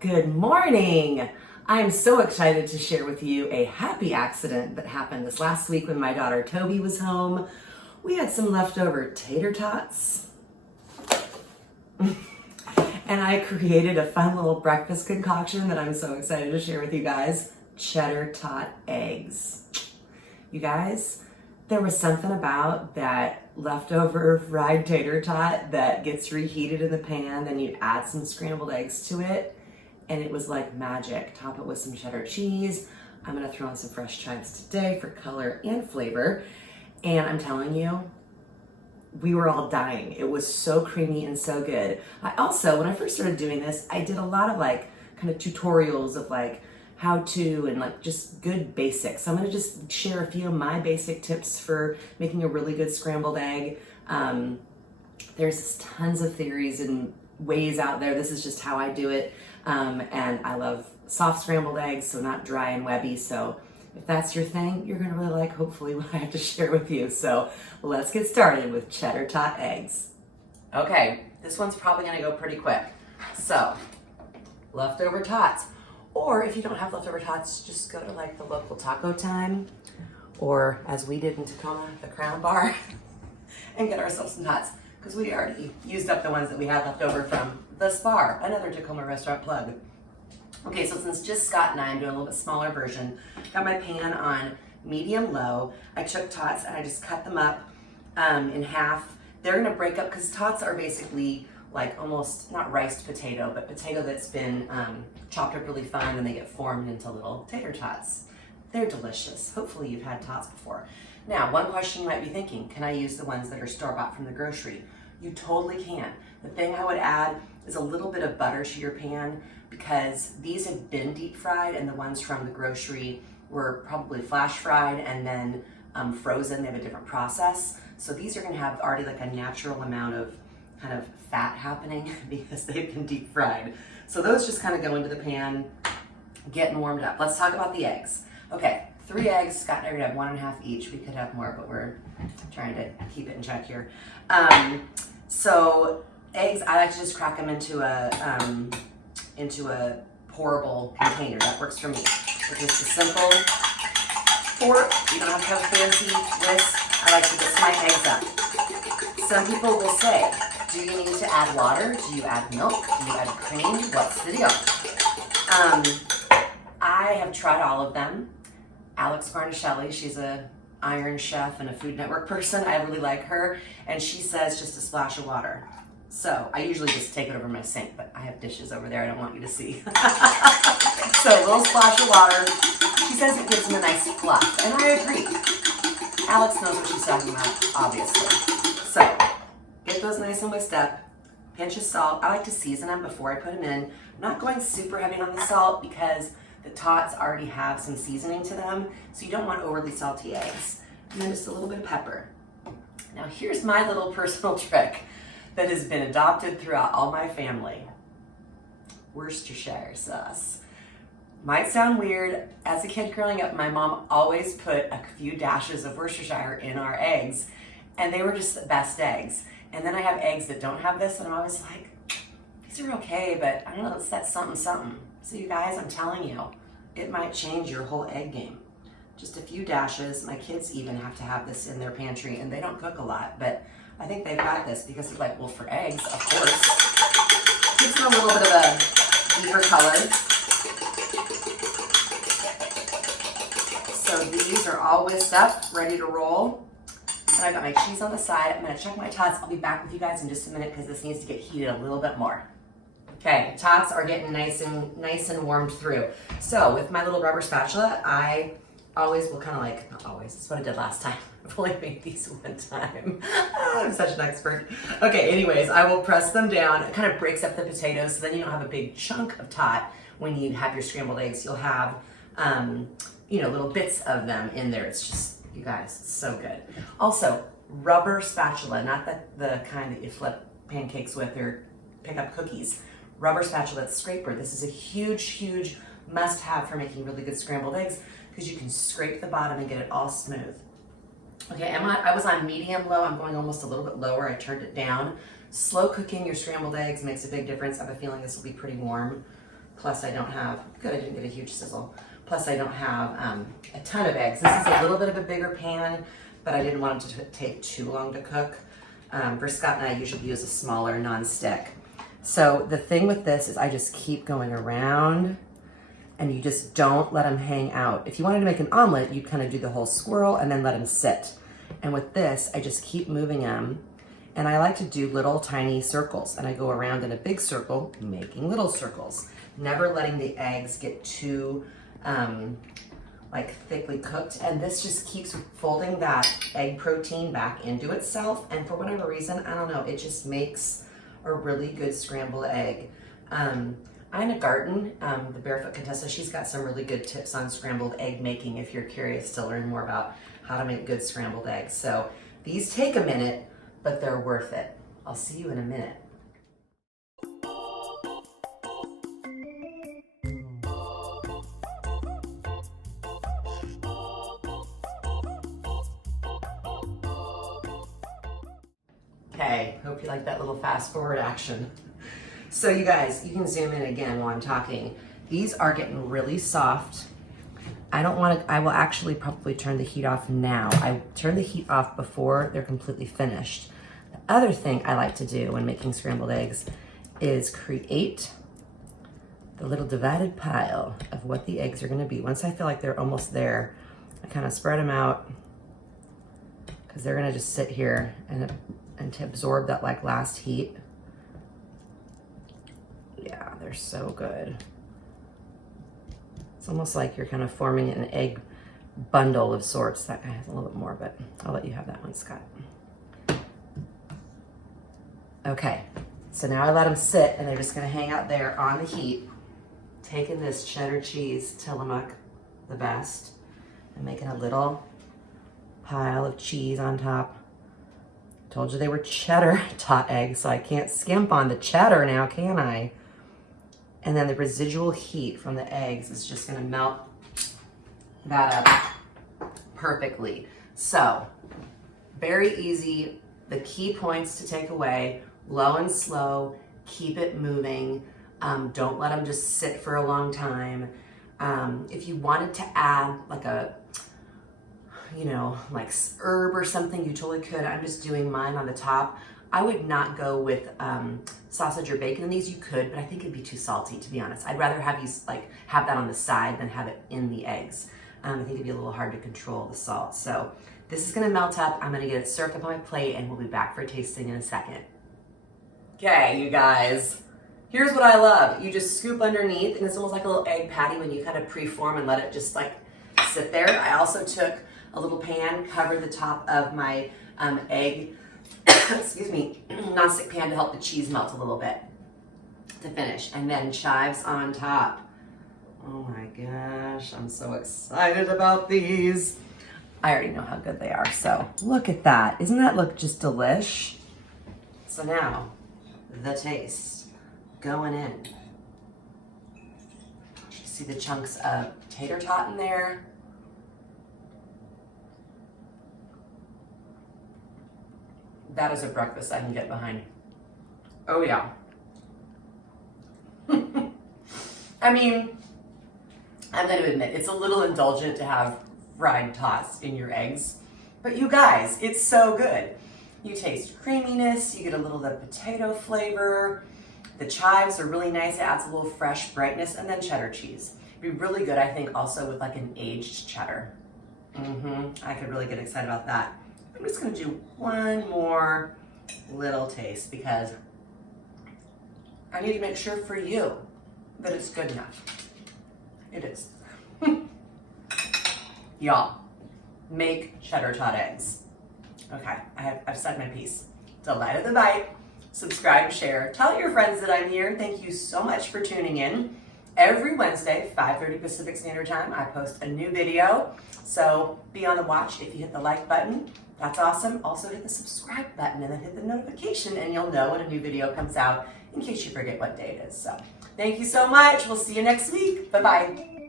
Good morning. I'm so excited to share with you a happy accident that happened this last week when my daughter Toby was home. We had some leftover tater tots and I created a fun little breakfast concoction that I'm so excited to share with you guys. Cheddar Tot Eggs. You guys, there was something about that leftover fried tater tot that gets reheated in the pan, then you add some scrambled eggs to it, and it was like magic. Top it with some cheddar cheese. I'm gonna throw in some fresh chives today for color and flavor. And I'm telling you, we were all dying. It was so creamy and so good. I also, when I first started doing this, I did a lot of like kind of tutorials of like how to and like just good basics. So I'm gonna just share a few of my basic tips for making a really good scrambled egg. There's tons of theories and ways out there. This is just how I do it. And I love soft scrambled eggs, so not dry and webby. So if that's your thing, you're gonna really like hopefully what I have to share with you. So let's get started with Cheddar Tot Eggs. Okay, this one's probably gonna go pretty quick. So, leftover tots. Or if you don't have leftover tots, just go to like the local taco time, or as we did in Tacoma, the Crown Bar, and get ourselves some tots, because we already used up the ones that we had left over from the Spar, another Tacoma restaurant plug. Okay, so since just Scott and I, I'm doing a little bit smaller version, got my pan on medium-low. I took tots and I just cut them up in half. They're gonna break up, because tots are basically like almost, not riced potato, but potato that's been chopped up really fine, and they get formed into little tater tots. They're delicious. Hopefully you've had tots before. Now, one question you might be thinking, can I use the ones that are store-bought from the grocery? You totally can. The thing I would add is a little bit of butter to your pan, because these have been deep fried, and the ones from the grocery were probably flash fried and then frozen. They have a different process. So these are gonna have already like a natural amount of kind of fat happening because they've been deep fried. So those just kind of go into the pan, getting warmed up. Let's talk about the eggs. Okay, 3 eggs. Scott and I are gonna have 1.5 each. We could have more, but we're trying to keep it in check here. So eggs, I like to just crack them into a pourable container. That works for me. So just a simple pour. You don't have to have a fancy whisk. I like to whisk my eggs up. Some people will say, do you need to add water? Do you add milk? Do you add cream? What's the deal? I have tried all of them. Alex Garnishelli, she's a Iron Chef and a Food Network person. I really like her. And she says just a splash of water. So I usually just take it over my sink, but I have dishes over there I don't want you to see. So a little splash of water. She says it gives them a nice fluff, and I agree. Alex knows what she's talking about, obviously. So get those nice and whisked up. Pinch of salt. I like to season them before I put them in. I'm not going super heavy on the salt because the tots already have some seasoning to them, so you don't want overly salty eggs. And then just a little bit of pepper. Now here's my little personal trick that has been adopted throughout all my family. Worcestershire sauce. Might sound weird. As a kid growing up, my mom always put a few dashes of Worcestershire in our eggs, and they were just the best eggs. And then I have eggs that don't have this, and I'm always like, these are okay, but I don't know, that's something, something. So you guys, I'm telling you, it might change your whole egg game. Just a few dashes. My kids even have to have this in their pantry, and they don't cook a lot, but I think they've got this because they're like, well, for eggs, of course. Gives them a little bit of a deeper color. So these are all whisked up, ready to roll. And I've got my cheese on the side. I'm gonna check my tots. I'll be back with you guys in just a minute because this needs to get heated a little bit more. Okay, tots are getting nice and warmed through. So with my little rubber spatula, I always will kind of like, not always, that's what I did last time. I've only made these one time. I'm such an expert. Okay, anyways, I will press them down. It kind of breaks up the potatoes, so then you don't have a big chunk of tot when you have your scrambled eggs. You'll have, little bits of them in there. It's just, you guys, it's so good. Also, rubber spatula, not the kind that you flip pancakes with or pick up cookies. Rubber spatula, it's scraper. This is a huge, huge must-have for making really good scrambled eggs because you can scrape the bottom and get it all smooth. Okay, I was on medium-low. I'm going almost a little bit lower. I turned it down. Slow cooking your scrambled eggs makes a big difference. I have a feeling this will be pretty warm. Plus I don't have, good, I didn't get a huge sizzle. Plus I don't have a ton of eggs. This is a little bit of a bigger pan, but I didn't want it to take too long to cook. For Scott and I usually use a smaller non-stick. So the thing with this is I just keep going around and you just don't let them hang out. If you wanted to make an omelet, you kind of do the whole swirl and then let them sit. And with this, I just keep moving them. And I like to do little tiny circles, and I go around in a big circle, making little circles. Never letting the eggs get too like thickly cooked. And this just keeps folding that egg protein back into itself. And for whatever reason, I don't know, it just makes a really good scrambled egg. Ina Garten, the Barefoot Contessa, she's got some really good tips on scrambled egg making if you're curious to learn more about how to make good scrambled eggs. So these take a minute, but they're worth it. I'll see you in a minute. Okay, hope you like that little fast forward action. So you guys, you can zoom in again while I'm talking. These are getting really soft. I will actually probably turn the heat off now. I turn the heat off before they're completely finished. The other thing I like to do when making scrambled eggs is create the little divided pile of what the eggs are gonna be. Once I feel like they're almost there, I kind of spread them out because they're gonna just sit here and to absorb that like last heat. Yeah, they're so good. It's almost like you're kind of forming an egg bundle of sorts. That guy has a little bit more, but I'll let you have that one, Scott. Okay, so now I let them sit and they're just gonna hang out there on the heat, taking this cheddar cheese Tillamook, the best, and making a little pile of cheese on top. Told you they were cheddar tot eggs, so I can't skimp on the cheddar now, can I? And then the residual heat from the eggs is just gonna melt that up perfectly. So, very easy. The key points to take away, low and slow, keep it moving. Don't let them just sit for a long time. If you wanted to add like a, like herb or something, you totally could. I'm just doing mine on the top. I would not go with sausage or bacon in these. You could, but I think it'd be too salty, to be honest. I'd rather have you have that on the side than have it in the eggs. I think it'd be a little hard to control the salt. So this is gonna melt up. I'm gonna get it served up on my plate and we'll be back for tasting in a second. Okay, you guys, here's what I love. You just scoop underneath and it's almost like a little egg patty when you kind of preform and let it just like sit there. I also took a little pan, covered the top of my egg, excuse me, nonstick pan to help the cheese melt a little bit to finish. And then chives on top. Oh my gosh, I'm so excited about these. I already know how good they are, so look at that. Isn't that look just delish? So now, the taste going in. You see the chunks of tater tot in there. That is a breakfast I can get behind. Oh yeah. I mean, I'm going to admit, it's a little indulgent to have fried tots in your eggs, but you guys, it's so good. You taste creaminess, you get a little of the potato flavor, the chives are really nice, it adds a little fresh brightness, and then cheddar cheese. It'd be really good, I think, also with like an aged cheddar. I could really get excited about that. I'm just gonna do one more little taste because I need to make sure for you that it's good enough. It is. Y'all, make cheddar tot eggs. Okay, I've said my piece. Delight of the bite. Subscribe, share, tell your friends that I'm here. Thank you so much for tuning in. Every Wednesday, 5:30 Pacific Standard Time, I post a new video. So be on the watch. If you hit the like button, that's awesome. Also hit the subscribe button and then hit the notification and you'll know when a new video comes out in case you forget what day it is. So thank you so much. We'll see you next week. Bye-bye.